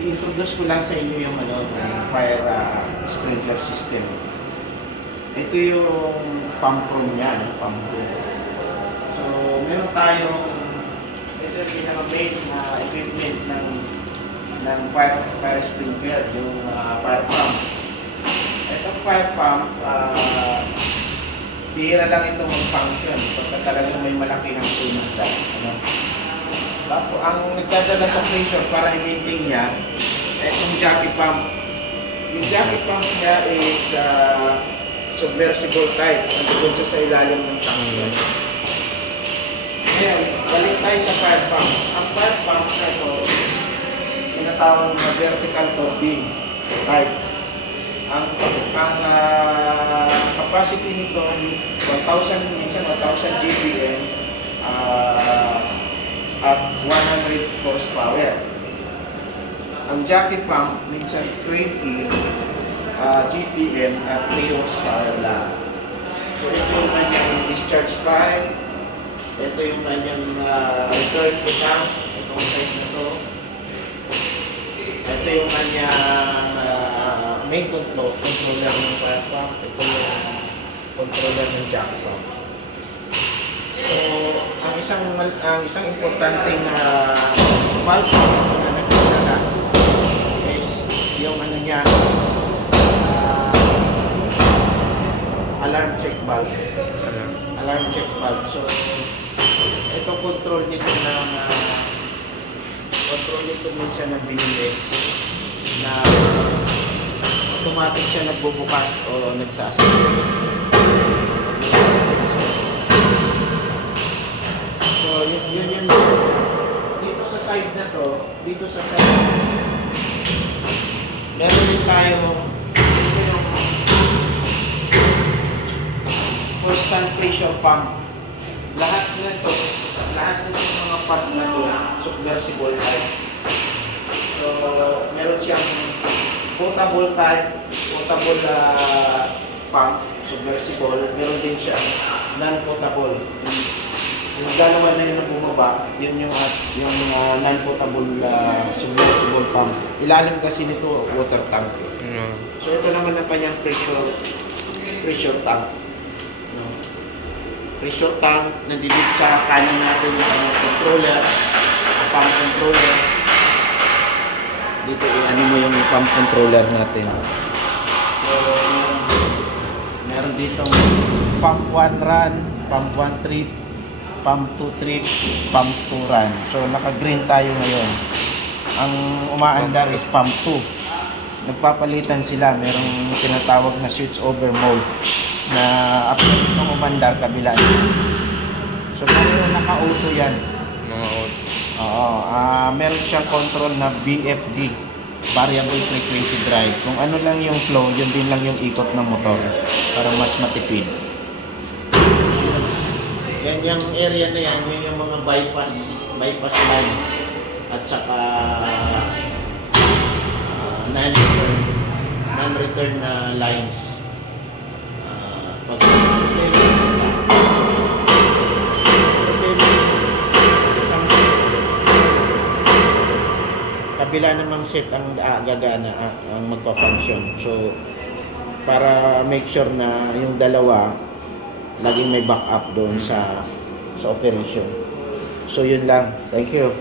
I-introduce ko lang sa inyo yung fire sprinkler system. Ito yung pump room niya, pump room. So, meron tayong ito yung pinaka-main na equipment ng fire sprinkler, yung fire pump. Itong fire pump, bihira lang ito mag-function pagka talagang may malaki ang tunog. Tapos, ang nagdadala sa pressure para i-maintain niya, itong jockey pump. Yung jockey pump niya is submersible type. Nandun siya sa ilalim ng tank. Ngayon, balik tayo sa fire pump. Ang fire pump na ito, tinatawag na vertical turbine type. Ang capacity nito, 1,000 minsan 1,000 GPM at 100 horsepower. Ang jockey pump, minsan 20 GPM at 3 horsepower lang. So ito yung kanyang discharge pipe. Ito yung kanyang return to tank. Itong size na to. Ito yung kanyang main controller ng fire pump. Ito yung controller ng jockey pump. So, ang isang importanteng valve na nagdadala is yung niya, alarm check valve. Alarm check valve. So, ito control nito minsan ng binilis na automatic siya nagbubukas o nagsasara. So, yun dito sa side na to, dito sa side meron din tayo dito yung constant pressure pump. Lahat nito mga pump na to, submersible type. So, meron siyang potable type, potable pump, submersible. Meron din siyang non-potable. Yung dalawa na yun na bumaba, yun yung non-potable submersible pump. Ilalim kasi nito, water tank. So ito naman na pa yung pressure tank. Pressure tank, nandito sa kanan natin yung controller, pump controller. Dito i-ano mo yung pump controller natin. So, meron ditong pump 1 run, pump 1 trip, pump 2 trip, pump 2 run. So, naka-green tayo ngayon. Ang umaandar is pump 2. Nagpapalitan sila. Merong tinatawag na switch over mode na after itong umandar, kabila. So, kung naka-auto yan. Oo. Meron siyang control na BFD, variable frequency drive. Kung ano lang yung flow, yun din lang yung ikot ng motor para mas matipid. Yan yung area na yan, yun yung mga bypass line at saka non-return na lines. Pag kabila namang set ang gagana ang magpa-function. So para make sure na yung dalawa laging may backup doon sa operation. So yun lang. Thank you.